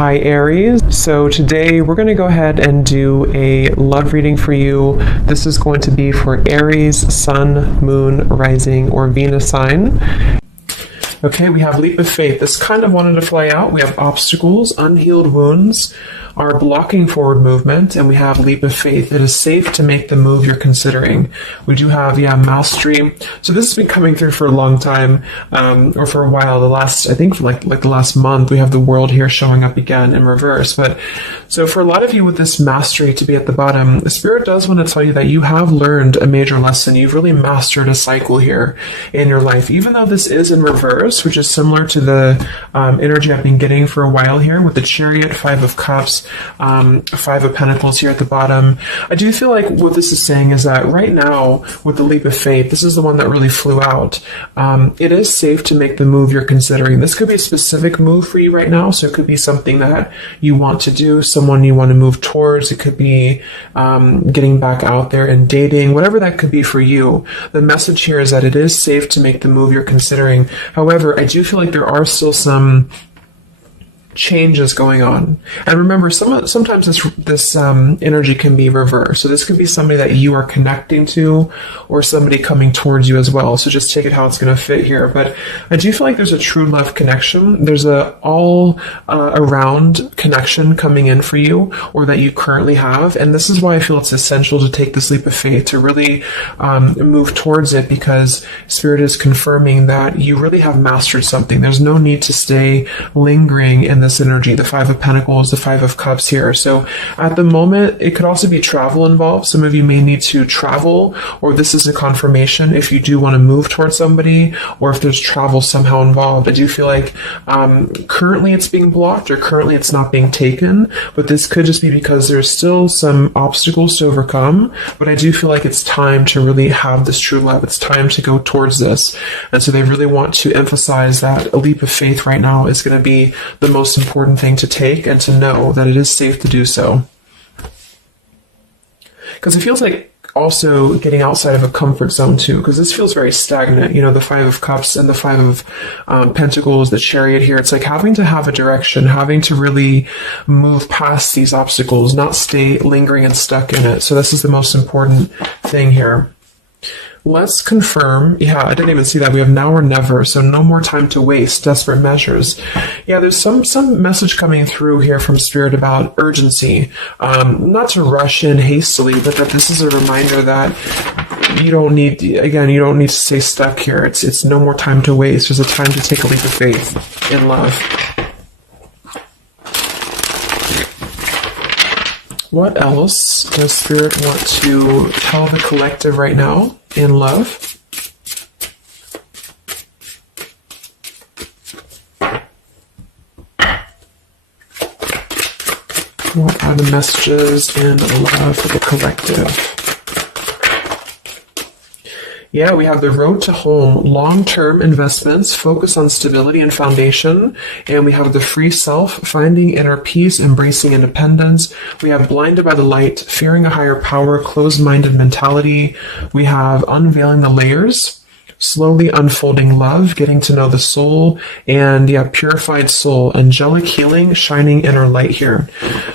Hi Aries. So today we're going to go ahead and do a love reading for you. This is going to be for Aries, Sun, Moon, Rising, or Venus sign. Okay, we have leap of faith. This kind of wanted to fly out. We have obstacles, unhealed wounds are blocking forward movement, and we have leap of faith. It is safe to make the move you're considering. We do have, mastery. So this has been coming through for a long time, or for a while. I think for like the last month, we have the world here showing up again in reverse. But so for a lot of you with this mastery to be at the bottom, the Spirit does want to tell you that you have learned a major lesson. You've really mastered a cycle here in your life, even though this is in reverse, which is similar to the energy I've been getting for a while here with the Chariot, Five of Cups, Five of Pentacles here at the bottom. I do feel like what this is saying is that right now with the leap of faith, this is the one that really flew out. It is safe to make the move you're considering. This could be a specific move for you right now. So it could be something that you want to do, someone you want to move towards. It could be getting back out there and dating, whatever that could be for you. The message here is that it is safe to make the move you're considering. However, I do feel like there are still some changes going on. And remember, sometimes this energy can be reversed. So this could be somebody that you are connecting to or somebody coming towards you as well. So just take it how it's going to fit here. But I do feel like there's a true love connection. There's a all around connection coming in for you, or that you currently have. And this is why I feel it's essential to take this leap of faith, to really move towards it, because Spirit is confirming that you really have mastered something. There's no need to stay lingering in this energy, the Five of Pentacles, the Five of Cups here. So at the moment, it could also be travel involved. Some of you may need to travel, or this is a confirmation if you do want to move towards somebody, or if there's travel somehow involved. I do feel like currently it's being blocked, or currently it's not being taken, but this could just be because there's still some obstacles to overcome. But I do feel like it's time to really have this true love. It's time to go towards this. And so they really want to emphasize that a leap of faith right now is going to be the most important thing to take, and to know that it is safe to do so. Because it feels like also getting outside of a comfort zone too, because this feels very stagnant. The Five of Cups and the Five of Pentacles, the Chariot here. It's like having to have a direction, having to really move past these obstacles, not stay lingering and stuck in it. So this is the most important thing here. Let's confirm. Yeah, I didn't even see that. We have now or never, so no more time to waste. Desperate measures. Yeah, there's some message coming through here from Spirit about urgency. Not to rush in hastily, but that this is a reminder that you don't need to stay stuck here. It's no more time to waste. There's a time to take a leap of faith in love. What else does Spirit want to tell the collective right now in love? What are the messages in love for the collective? Yeah, we have the road to home, long-term investments, focus on stability and foundation. And we have the free self, finding inner peace, embracing independence. We have blinded by the light, fearing a higher power, closed-minded mentality. We have unveiling the layers, slowly unfolding love, getting to know the soul, and purified soul, angelic healing, shining inner light here.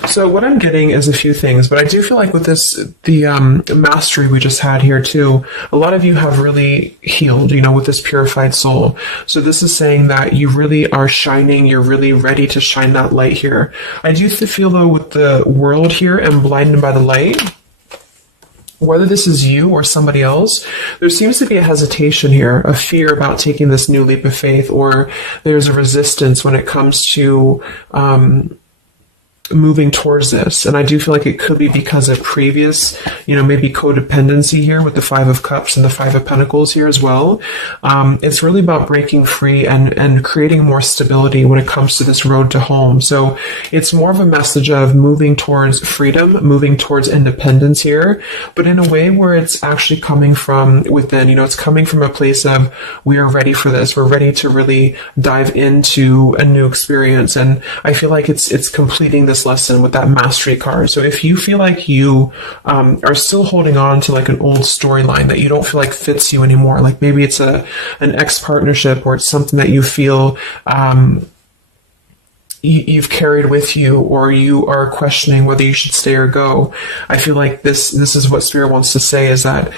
So what I'm getting is a few things, but I do feel like with this, the mastery we just had here too, a lot of you have really healed, with this purified soul. So this is saying that you really are shining, you're really ready to shine that light here. I do feel though with the world here and blinded by the light, whether this is you or somebody else, there seems to be a hesitation here, a fear about taking this new leap of faith, or there's a resistance when it comes to moving towards this. And I do feel like it could be because of previous, maybe codependency here with the Five of Cups and the Five of Pentacles here as well. It's really about breaking free and creating more stability when it comes to this road to home. So it's more of a message of moving towards freedom, moving towards independence here, but in a way where it's actually coming from within. It's coming from a place of, we are ready for this. We're ready to really dive into a new experience. And I feel like it's completing this lesson with that mastery card. So if you feel like you are still holding on to like an old storyline that you don't feel like fits you anymore, like maybe it's an ex partnership, or it's something that you feel you've carried with you, or you are questioning whether you should stay or go. I feel like this is what Spirit wants to say, is that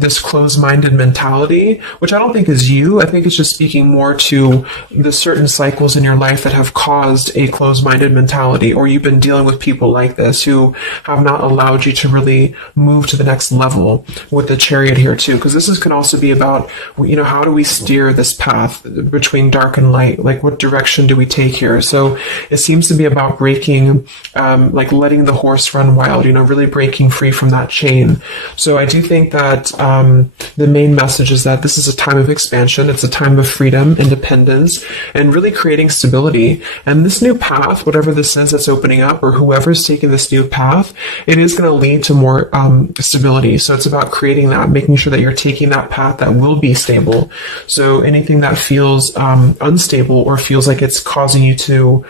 this closed-minded mentality, which I don't think is you, I think it's just speaking more to the certain cycles in your life that have caused a closed-minded mentality, or you've been dealing with people like this who have not allowed you to really move to the next level with the Chariot here too, because this can also be about, how do we steer this path between dark and light? Like, what direction do we take here? So it seems to be about breaking, like letting the horse run wild, really breaking free from that chain. So I do think that the main message is that this is a time of expansion. It's a time of freedom, independence, and really creating stability. And this new path, whatever this is that's opening up, or whoever's taking this new path, it is going to lead to more stability. So it's about creating that, making sure that you're taking that path that will be stable. So anything that feels unstable, or feels like it's causing you to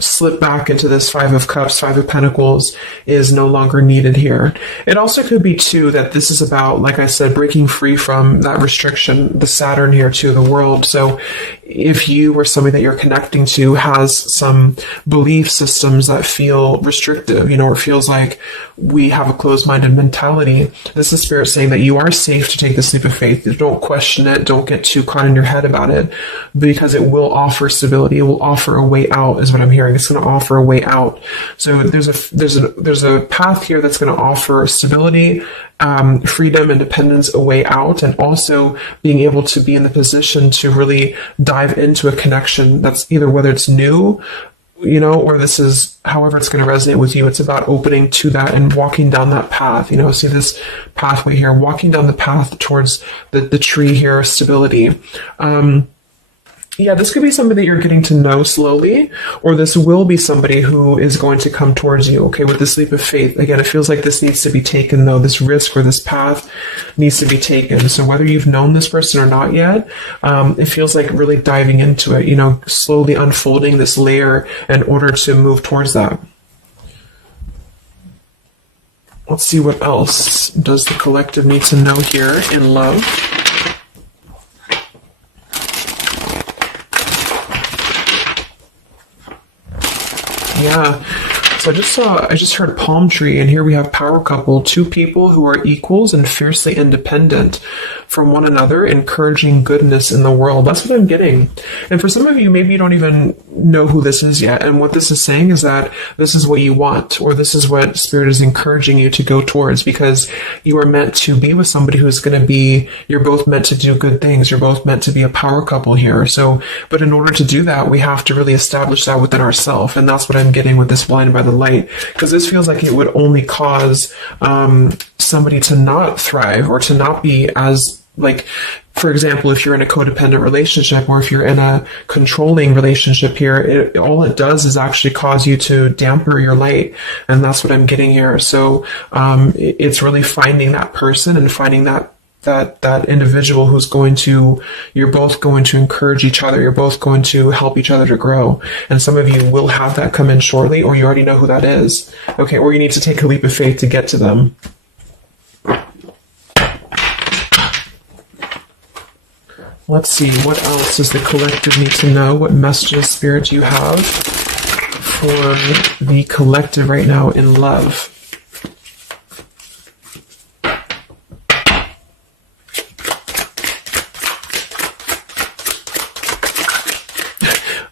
slip back into this Five of Cups, Five of Pentacles, is no longer needed here. It also could be too that this is about, like I said, breaking free from that restriction, the Saturn here to the world. So if you or somebody that you're connecting to has some belief systems that feel restrictive, or feels like we have a closed-minded mentality, this is Spirit saying that you are safe to take this leap of faith. Don't question it. Don't get too caught in your head about it, because it will offer stability. It will offer a way out, is what I'm hearing. It's going to offer a way out. So there's a path here that's going to offer stability, freedom, independence, a way out, and also being able to be in the position to really dive into a connection that's either, whether it's new, or this is however it's going to resonate with you. It's about opening to that and walking down that path. See this pathway here, walking down the path towards the tree here, stability. Yeah, this could be somebody that you're getting to know slowly, or this will be somebody who is going to come towards you, okay, with this leap of faith. Again, it feels like this needs to be taken, though. This risk or this path needs to be taken. So whether you've known this person or not yet, it feels like really diving into it, slowly unfolding this layer in order to move towards that. Let's see what else does the collective need to know here in love. Yeah, so I just heard palm tree, and here we have power couple, two people who are equals and fiercely independent from one another, encouraging goodness in the world. That's what I'm getting. And for some of you, maybe you don't even know who this is yet. And what this is saying is that this is what you want, or this is what Spirit is encouraging you to go towards, because you are meant to be with somebody who's going to be, you're both meant to do good things. You're both meant to be a power couple here. So, but in order to do that, we have to really establish that within ourselves. And that's what I'm getting with this blinded by the light, because this feels like it would only cause somebody to not thrive, or to not be as, like, for example, if you're in a codependent relationship, or if you're in a controlling relationship here, all it does is actually cause you to damper your light. And that's what I'm getting here. So it's really finding that person and finding that individual who's you're both going to encourage each other. You're both going to help each other to grow. And some of you will have that come in shortly, or you already know who that is. Okay, or you need to take a leap of faith to get to them. Let's see, what else does the collective need to know? What messages, Spirit, do you have for the collective right now in love?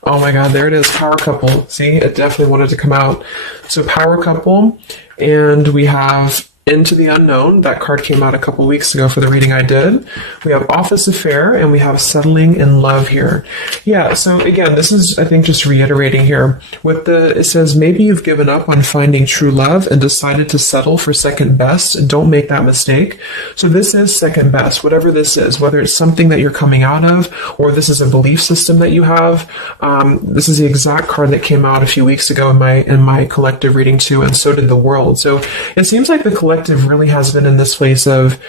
Oh my God, there it is, power couple. See, it definitely wanted to come out. So power couple, and we have Into the Unknown. That card came out a couple weeks ago for the reading I did. We have Office Affair, and we have Settling in Love here. Yeah, so again, this is, I think, just reiterating here. It says, maybe you've given up on finding true love and decided to settle for second best. Don't make that mistake. So this is second best, whatever this is, whether it's something that you're coming out of, or this is a belief system that you have. This is the exact card that came out a few weeks ago in my collective reading too, and so did the world. So it seems like the collective really has been in this place of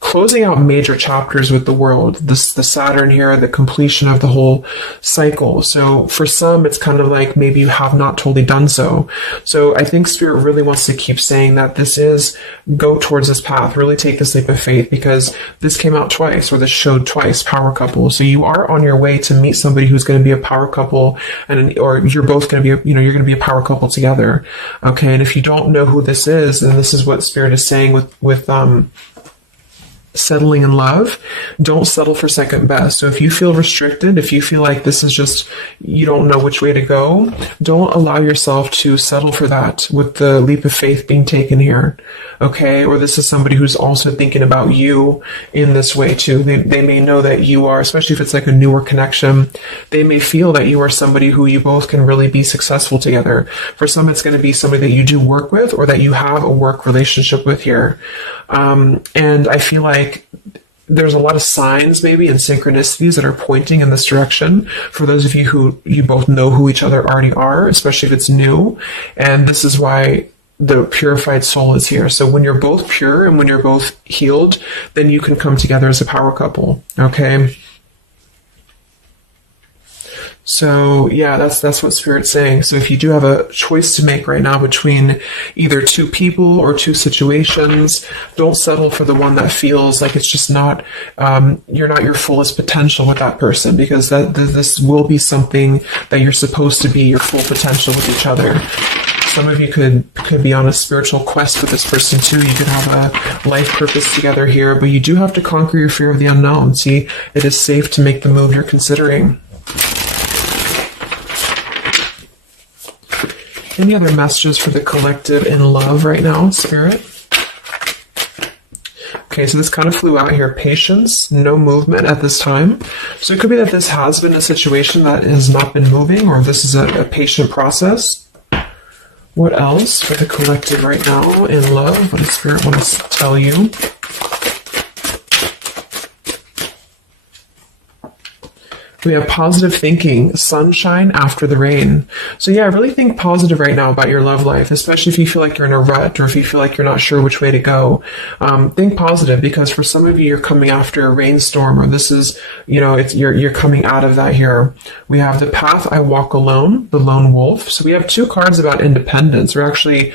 closing out major chapters with the world, the Saturn here, the completion of the whole cycle. So for some, it's kind of like maybe you have not totally done so. So I think Spirit really wants to keep saying that this is, go towards this path, really take this leap of faith, because this came out twice, or this showed twice, power couple. So you are on your way to meet somebody who's going to be a power couple, or you're both going to be, you're going to be a power couple together. Okay. And if you don't know who this is, then this is what Spirit is saying with settling in love. Don't settle for second best. So if you feel restricted, if you feel like this is just, you don't know which way to go, don't allow yourself to settle for that with the leap of faith being taken here. Okay. Or this is somebody who's also thinking about you in this way too. They may know that you are, especially if it's like a newer connection, they may feel that you are somebody who you both can really be successful together. For some, it's going to be somebody that you do work with, or that you have a work relationship with here. And I feel like there's a lot of signs maybe and synchronicities that are pointing in this direction for those of you who you both know who each other already are, especially if it's new. And this is why the purified soul is here. So when you're both pure and when you're both healed, then you can come together as a power couple. Okay. So yeah, that's what Spirit's saying. So if you do have a choice to make right now between either two people or two situations, don't settle for the one that feels like it's just not, you're not your fullest potential with that person, because this will be something that you're supposed to be your full potential with each other. Some of you could be on a spiritual quest with this person too. You could have a life purpose together here, but you do have to conquer your fear of the unknown. See, it is safe to make the move you're considering. Any other messages for the collective in love right now, Spirit? Okay, so this kind of flew out here. Patience, no movement at this time. So it could be that this has been a situation that has not been moving, or this is a patient process. What else for the collective right now in love? What does Spirit want to tell you? We have positive thinking, sunshine after the rain. So yeah, really think positive right now about your love life, especially if you feel like you're in a rut or if you feel like you're not sure which way to go. Think positive, because for some of you, you're coming after a rainstorm, or this is, you're coming out of that here. We have the path I walk alone, the lone wolf. So we have two cards about independence. We're actually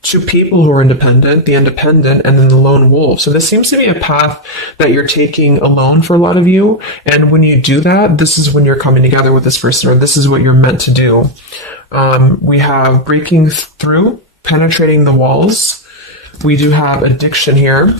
two people who are independent, the independent, and then the lone wolf. So this seems to be a path that you're taking alone for a lot of you. And when you do that, this is when you're coming together with this person, or this is what you're meant to do. We have breaking through, penetrating the walls. We do have addiction here.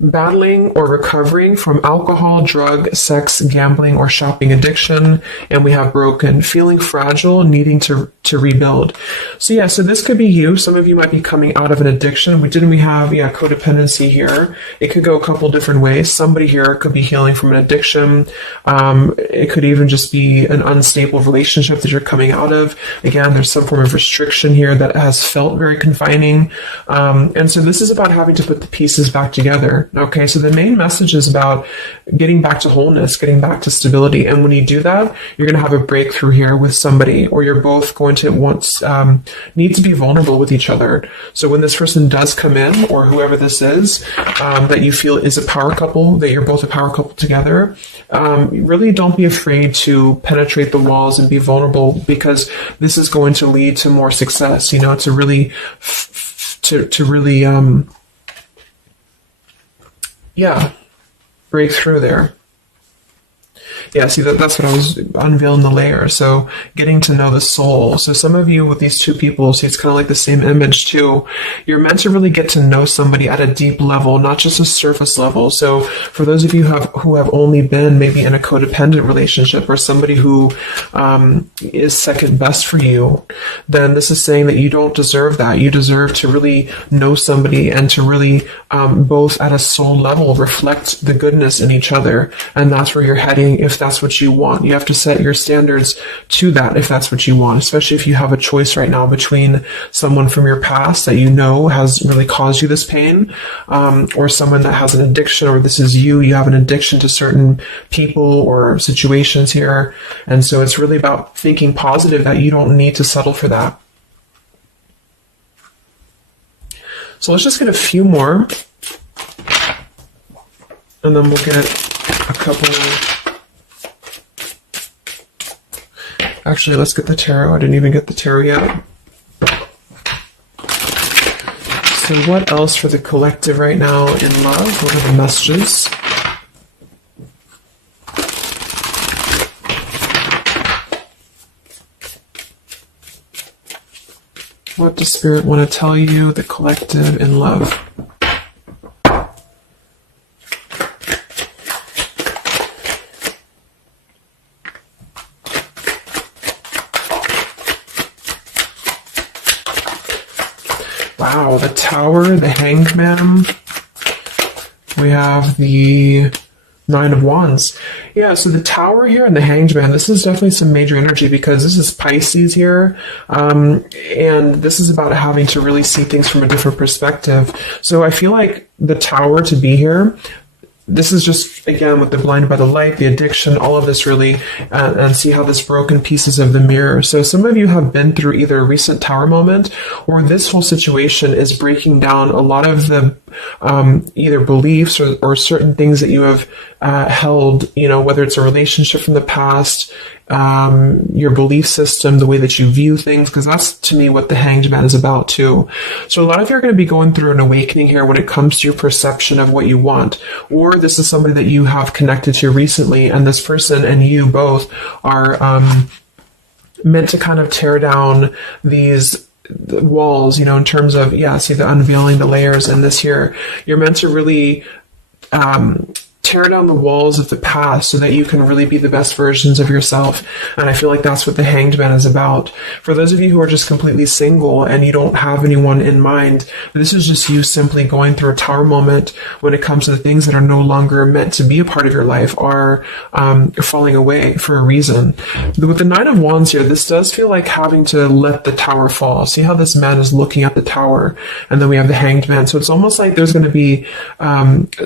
Battling or recovering from alcohol, drug, sex, gambling, or shopping addiction. And we have broken, feeling fragile, needing to rebuild. So yeah, so this could be you. Some of you might be coming out of an addiction. We have codependency here. It could go a couple different ways. Somebody here could be healing from an addiction. It could even just be an unstable relationship that you're coming out of. Again, there's some form of restriction here that has felt very confining. And so this is about having to put the pieces back together. Okay, so the main message is about getting back to wholeness, getting back to stability. And when you do that, you're going to have a breakthrough here with somebody, or you're both going to need to be vulnerable with each other. So when this person does come in, or whoever this is, that you feel is a power couple, that you're both a power couple together, really don't be afraid to penetrate the walls and be vulnerable, because this is going to lead to more success, to really, break through there. Yeah, see, that's what I was unveiling the layer. So getting to know the soul. So some of you with these two people, see, it's kind of like the same image too. You're meant to really get to know somebody at a deep level, not just a surface level. So for those of you who have only been maybe in a codependent relationship, or somebody who is second best for you, then this is saying that you don't deserve that. You deserve to really know somebody, and to really both at a soul level reflect the goodness in each other. And that's where you're heading if that's what you want. You have to set your standards to that if that's what you want, especially if you have a choice right now between someone from your past that has really caused you this pain, or someone that has an addiction, or this is you have an addiction to certain people or situations here. And so it's really about thinking positive, that you don't need to settle for that. So let's just get a few more And then we'll get a couple. Actually, let's get the tarot. I didn't even get the tarot yet. So what else for the collective right now in love? What are the messages? What does Spirit want to tell you, the collective in love? Wow, the Tower, the Hangman. We have the Nine of Wands. Yeah, so the Tower here and the Hanged Man, this is definitely some major energy because this is Pisces here. And this is about having to really see things from a different perspective. So I feel like the Tower to be here, this is just, again, with the blinded by the light, the addiction, all of this really, and see how this broken pieces of the mirror. So some of you have been through either a recent Tower moment or this whole situation is breaking down a lot of the either beliefs or certain things that you have held, you know, whether it's a relationship from the past, your belief system, the way that you view things, because that's to me what the Hanged Man is about too. So a lot of you are going to be going through an awakening here when it comes to your perception of what you want, or this is somebody that you have connected to recently, and this person and you both are meant to kind of tear down these walls, you know, in terms of, yeah, see the unveiling the layers in this here. You're meant to really tear down the walls of the past so that you can really be the best versions of yourself. And I feel like that's what the Hanged Man is about. For those of you who are just completely single and you don't have anyone in mind, this is just you simply going through a Tower moment when it comes to the things that are no longer meant to be a part of your life are falling away for a reason. With the Nine of Wands here, this does feel like having to let the Tower fall. See how this man is looking at the Tower, and then we have the Hanged Man. So it's almost like there's going to be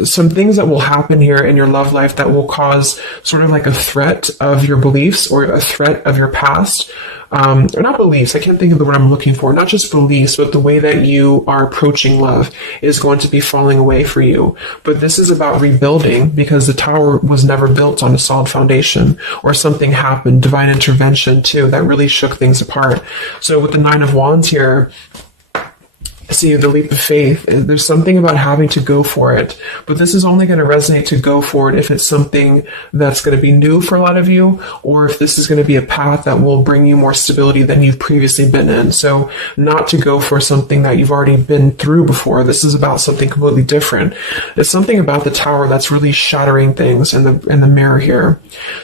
some things that will happen here in your love life that will cause sort of like a threat of your beliefs or a threat of your past. Or not beliefs, I can't think of the word I'm looking for, not just beliefs, but the way that you are approaching love is going to be falling away for you. But this is about rebuilding because the Tower was never built on a solid foundation, or something happened, divine intervention too, that really shook things apart. So with the Nine of Wands here, see the leap of faith, there's something about having to go for it, but this is only going to resonate to go for it if it's something that's going to be new for a lot of you, or if this is going to be a path that will bring you more stability than you've previously been in. So not to go for something that you've already been through before. This is about something completely different. It's something about the Tower that's really shattering things in the mirror here.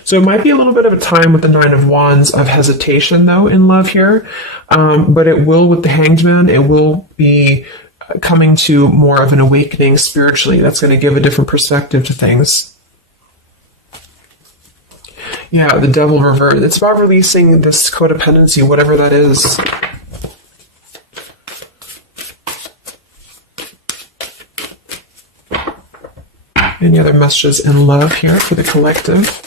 So it might be a little bit of a time with the Nine of Wands of hesitation though in love here. But it will, with the Hanged Man, it will be coming to more of an awakening spiritually. That's going to give a different perspective to things. Yeah, the Devil reversed. It's about releasing this codependency, whatever that is. Any other messages in love here for the collective?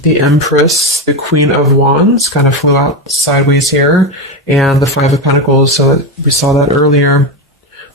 The Empress, the Queen of Wands, kind of flew out sideways here, and the Five of Pentacles, so we saw that earlier.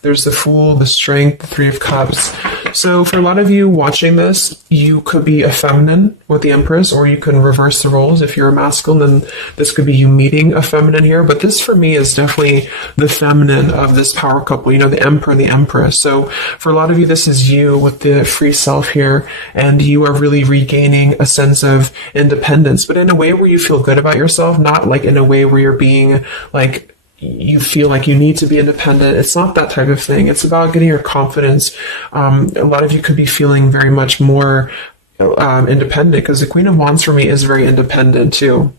There's the Fool, the Strength, the Three of Cups. So for a lot of you watching this, you could be a feminine with the Empress, or you can reverse the roles. If you're a masculine, then this could be you meeting a feminine here. But this for me is definitely the feminine of this power couple, you know, the Emperor and the Empress. So for a lot of you, this is you with the free self here, and you are really regaining a sense of independence, but in a way where you feel good about yourself, not like in a way where you're being like, you feel like you need to be independent. It's not that type of thing. It's about getting your confidence. A lot of you could be feeling very much more independent, because the Queen of Wands for me is very independent too.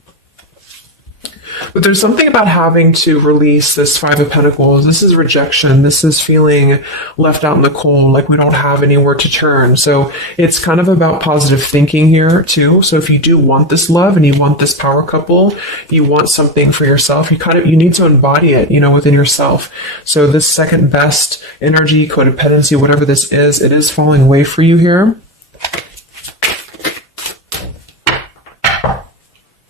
But there's something about having to release this Five of Pentacles. This is rejection. This is feeling left out in the cold, like we don't have anywhere to turn. So it's kind of about positive thinking here too. So if you do want this love and you want this power couple, you want something for yourself, you need to embody it, you know, within yourself. So this second best energy, codependency, whatever this is, it is falling away for you here.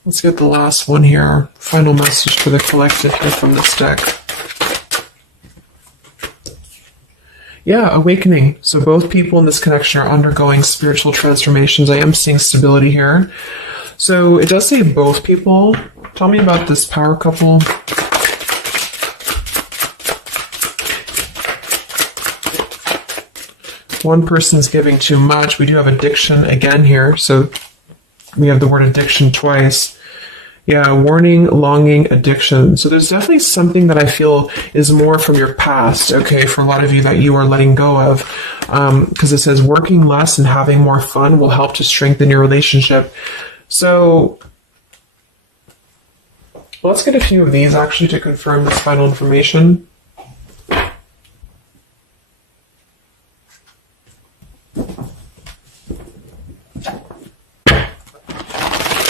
Let's get the last one here. Final message for the collective here from this deck. Yeah, awakening. So both people in this connection are undergoing spiritual transformations. I am seeing stability here. So it does say both people. Tell me about this power couple. One person's giving too much. We do have addiction again here. So we have the word addiction twice. Yeah, warning, longing, addiction. So there's definitely something that I feel is more from your past, okay, for a lot of you that you are letting go of. Because it says working less and having more fun will help to strengthen your relationship. So let's get a few of these actually to confirm this final information.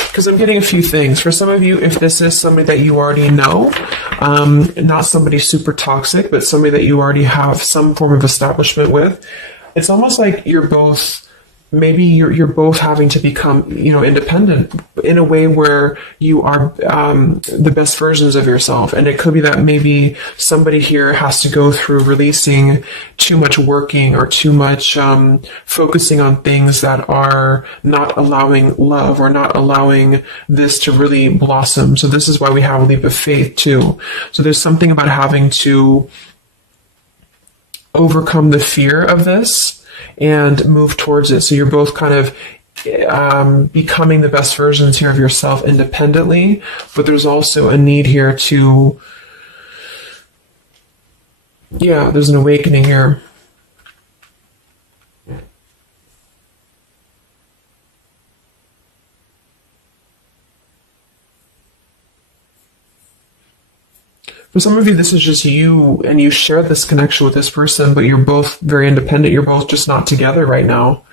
Because I'm getting a few things. For some of you, if this is somebody that you already know, not somebody super toxic, but somebody that you already have some form of establishment with, it's almost like you're both, maybe you're both having to become, independent in a way where you are the best versions of yourself. And it could be that maybe somebody here has to go through releasing too much working or too much focusing on things that are not allowing love or not allowing this to really blossom. So this is why we have a leap of faith too. So there's something about having to overcome the fear of this and move towards it. So you're both kind of becoming the best versions here of yourself independently, but there's also a need here to, there's an awakening here. For some of you, this is just you, and you share this connection with this person, but you're both very independent. You're both just not together right now.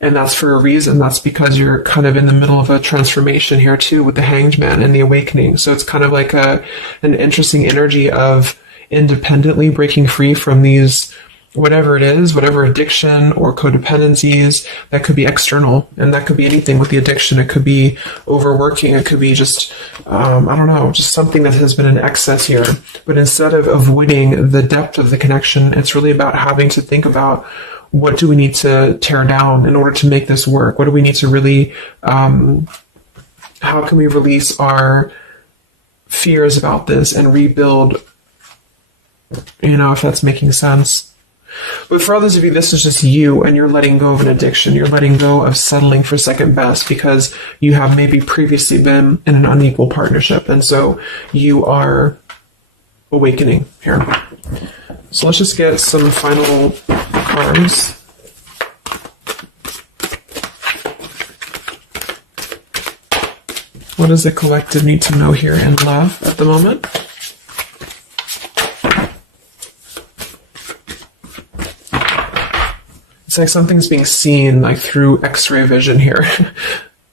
And that's for a reason. That's because you're kind of in the middle of a transformation here too with the Hanged Man and the awakening. So it's kind of like an interesting energy of independently breaking free from these, whatever it is, whatever addiction or codependencies that could be external. And that could be anything with the addiction. It could be overworking. It could be just, just something that has been in excess here. But instead of avoiding the depth of the connection, it's really about having to think about, what do we need to tear down in order to make this work? What do we need to really, how can we release our fears about this and rebuild, if that's making sense. But for others of you, this is just you, and you're letting go of an addiction. You're letting go of settling for second best because you have maybe previously been in an unequal partnership. And so you are awakening here. So let's just get some final cards. What does the collective need to know here in love at the moment? It's like something's being seen like through X-ray vision here.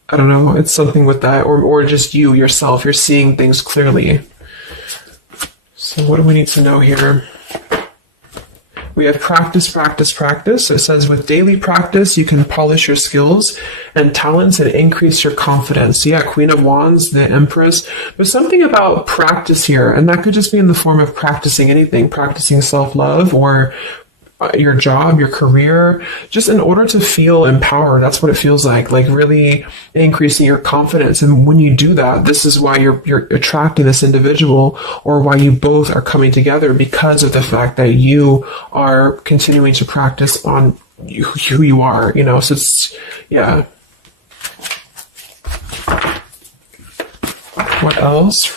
I don't know, it's something with that, or just you yourself, you're seeing things clearly. So what do we need to know here? We have practice, practice, practice. So it says with daily practice, you can polish your skills and talents and increase your confidence. Yeah, Queen of Wands, the Empress. There's something about practice here, and that could just be in the form of practicing anything, practicing self-love or your job, your career, just in order to feel empowered. That's what it feels like really increasing your confidence. And when you do that, this is why you're attracting this individual, or why you both are coming together, because of the fact that you are continuing to practice on who you are, so it's, yeah. What else?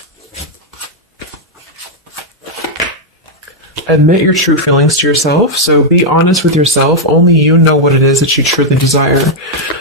Admit your true feelings to yourself. So be honest with yourself. Only you know what it is that you truly desire.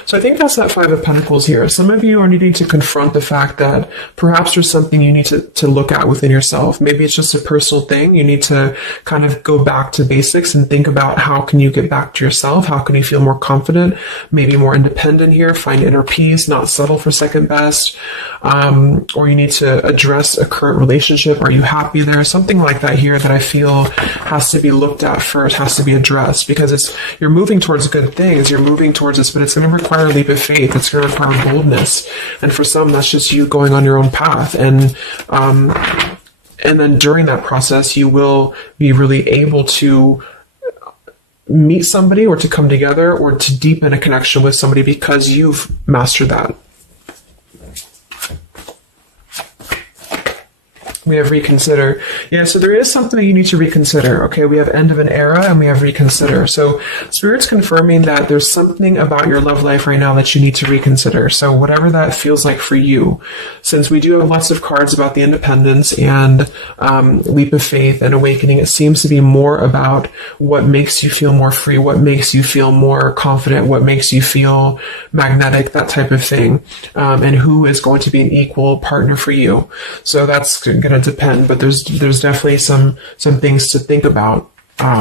So I think that's that Five of Pentacles here. Some of you are needing to confront the fact that perhaps there's something you need to look at within yourself. Maybe it's just a personal thing. You need to kind of go back to basics and think about how can you get back to yourself? How can you feel more confident, maybe more independent here, find inner peace, not settle for second best. Or you need to address a current relationship. Are you happy there? Something like that here that I feel has to be looked at first, has to be addressed, because you're moving towards good things, you're moving towards this, but it's going to require a leap of faith, it's going to require boldness, and for some that's just you going on your own path, and then during that process you will be really able to meet somebody or to come together or to deepen a connection with somebody because you've mastered that. We have reconsider. Yeah, so there is something that you need to reconsider. Okay, we have end of an era and we have reconsider. So Spirit's confirming that there's something about your love life right now that you need to reconsider. So whatever that feels like for you, since we do have lots of cards about the independence and leap of faith and awakening, it seems to be more about what makes you feel more free, what makes you feel more confident, what makes you feel magnetic, that type of thing, and who is going to be an equal partner for you. So that's going to depend, but there's definitely some things to think about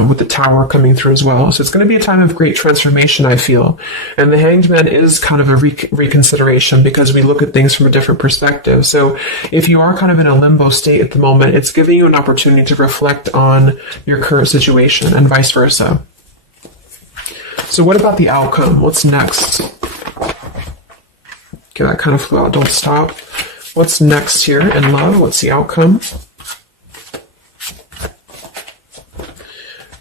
with the Tower coming through as well. So it's going to be a time of great transformation, I feel. And the Hanged Man is kind of a reconsideration because we look at things from a different perspective. So if you are kind of in a limbo state at the moment, it's giving you an opportunity to reflect on your current situation and vice versa. So what about the outcome? What's next? Okay, that kind of flew out. Don't stop. What's next here in love? What's the outcome?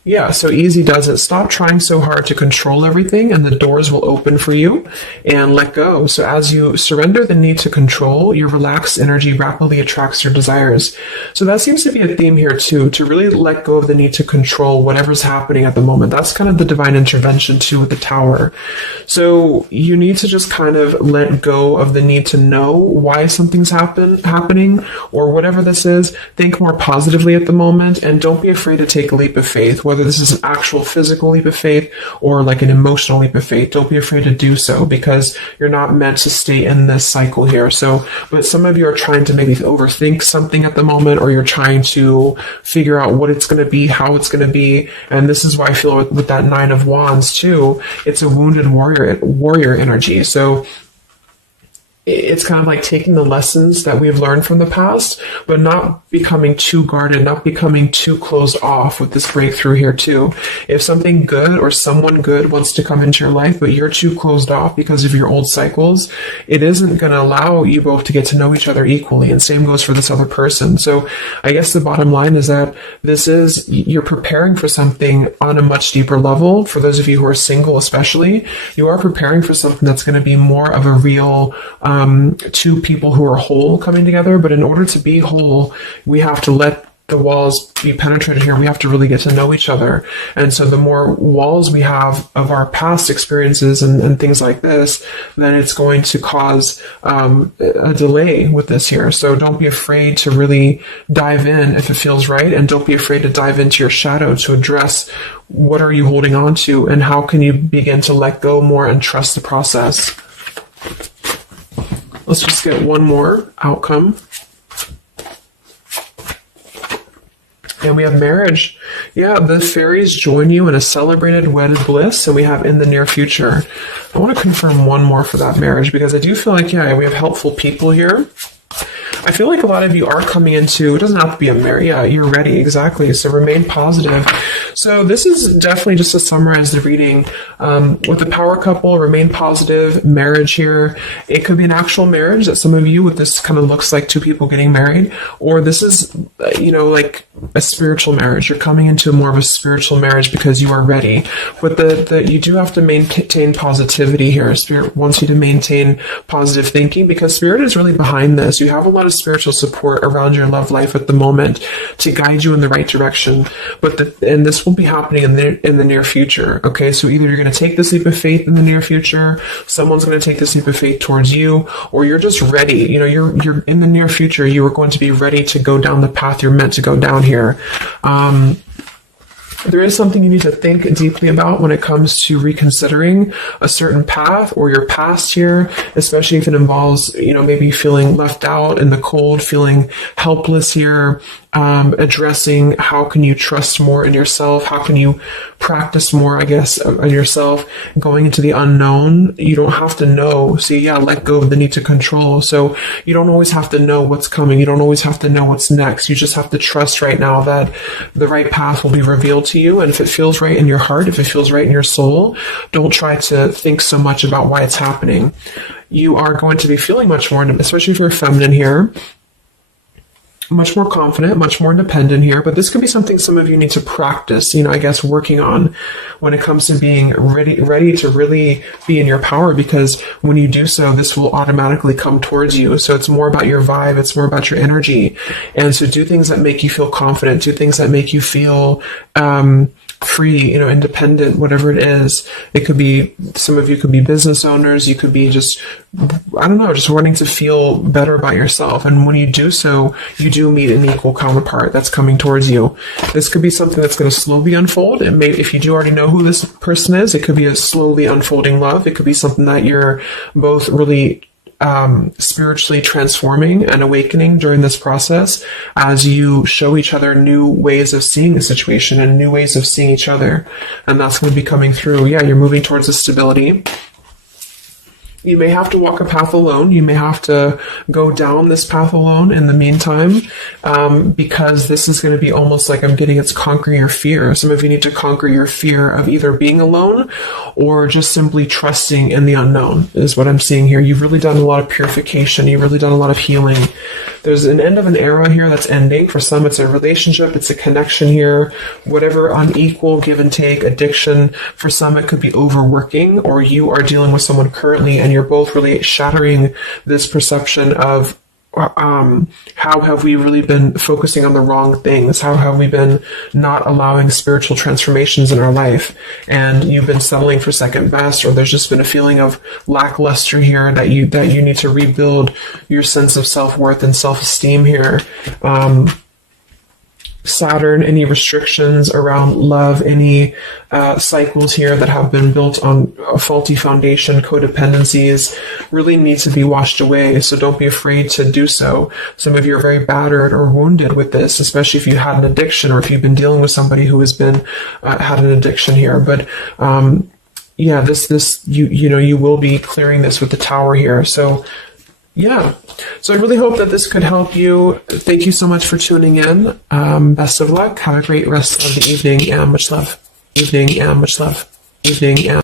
Yeah, so easy does it. Stop trying so hard to control everything and the doors will open for you, and let go. So as you surrender the need to control, your relaxed energy rapidly attracts your desires. So that seems to be a theme here too, to really let go of the need to control whatever's happening at the moment. That's kind of the divine intervention too with the Tower. So you need to just kind of let go of the need to know why something's happening or whatever this is. Think more positively at the moment and don't be afraid to take a leap of faith, whether this is an actual physical leap of faith or like an emotional leap of faith. Don't be afraid to do so because you're not meant to stay in this cycle here. So, but some of you are trying to maybe overthink something at the moment, or you're trying to figure out what it's going to be, how it's going to be. And this is why I feel with that Nine of Wands too, it's a wounded warrior energy. So it's kind of like taking the lessons that we've learned from the past, but not becoming too guarded, not becoming too closed off with this breakthrough here too. If something good or someone good wants to come into your life, but you're too closed off because of your old cycles, it isn't going to allow you both to get to know each other equally. And same goes for this other person. So I guess the bottom line is that you're preparing for something on a much deeper level. For those of you who are single especially, you are preparing for something that's going to be more of a real two people who are whole coming together. But in order to be whole, we have to let the walls be penetrated here. We have to really get to know each other. And so the more walls we have of our past experiences and things like this, then it's going to cause a delay with this here. So don't be afraid to really dive in if it feels right. And don't be afraid to dive into your shadow to address what are you holding on to and how can you begin to let go more and trust the process. Let's just get one more outcome. And we have marriage. Yeah, the fairies join you in a celebrated wedded bliss, and we have in the near future. I want to confirm one more for that marriage because I do feel like, yeah, we have helpful people here. I feel like a lot of you are coming into, it doesn't have to be a marriage, yeah, you're ready, exactly. So remain positive. So this is definitely just to summarize the reading. With the power couple, remain positive, marriage here. It could be an actual marriage that some of you, with this kind of looks like two people getting married, or this is, like a spiritual marriage. You're coming into more of a spiritual marriage because you are ready. But you do have to maintain positivity here. Spirit wants you to maintain positive thinking because Spirit is really behind this. You have a lot of spiritual support around your love life at the moment to guide you in the right direction. And this will be happening in the near future. Okay, so either you're going to take this leap of faith in the near future, someone's going to take this leap of faith towards you, or you're just ready. You're in the near future. You are going to be ready to go down the path you're meant to go down here. There is something you need to think deeply about when it comes to reconsidering a certain path or your past here, especially if it involves, maybe feeling left out in the cold, feeling helpless here, addressing how can you trust more in yourself, how can you practice more, I guess, on yourself, going into the unknown. You don't have to know. See, yeah, let go of the need to control. So you don't always have to know what's coming. You don't always have to know what's next. You just have to trust right now that the right path will be revealed to you. And if it feels right in your heart, if it feels right in your soul, don't try to think so much about why it's happening. You are going to be feeling much more, especially if you're feminine here. much more confident, much more independent here, but this could be something some of you need to practice, I guess working on when it comes to being ready to really be in your power, because when you do so, this will automatically come towards you. So it's more about your vibe, it's more about your energy. And so do things that make you feel confident, do things that make you feel free, independent, whatever it is. It could be, some of you could be business owners, you could be just, just wanting to feel better about yourself. And when you do so, you do meet an equal counterpart that's coming towards you. This could be something that's going to slowly unfold. And maybe if you do already know who this person is, it could be a slowly unfolding love. It could be something that you're both really spiritually transforming and awakening during this process as you show each other new ways of seeing the situation and new ways of seeing each other. And that's going to be coming through. Yeah, you're moving towards the stability. You may have to walk a path alone. You may have to go down this path alone in the meantime, because this is going to be almost like I'm getting it's conquering your fear. Some of you need to conquer your fear of either being alone or just simply trusting in the unknown is what I'm seeing here. You've really done a lot of purification. You've really done a lot of healing. There's an end of an era here that's ending. For some, it's a relationship. It's a connection here. Whatever unequal give and take, addiction. For some, it could be overworking, or you are dealing with someone currently and you're both really shattering this perception of how have we really been focusing on the wrong things? How have we been not allowing spiritual transformations in our life? And you've been settling for second best, or there's just been a feeling of lackluster here that you need to rebuild your sense of self-worth and self-esteem here. Saturn, any restrictions around love, any cycles here that have been built on a faulty foundation, codependencies, really need to be washed away. So don't be afraid to do so. Some of you are very battered or wounded with this, especially if you had an addiction or if you've been dealing with somebody who has been had an addiction here. But yeah, you will be clearing this with the Tower here. So yeah, so I really hope that this could help you. Thank you so much for tuning in. Best of luck. Have a great rest of the evening, and much love. Evening, and much love. Evening, and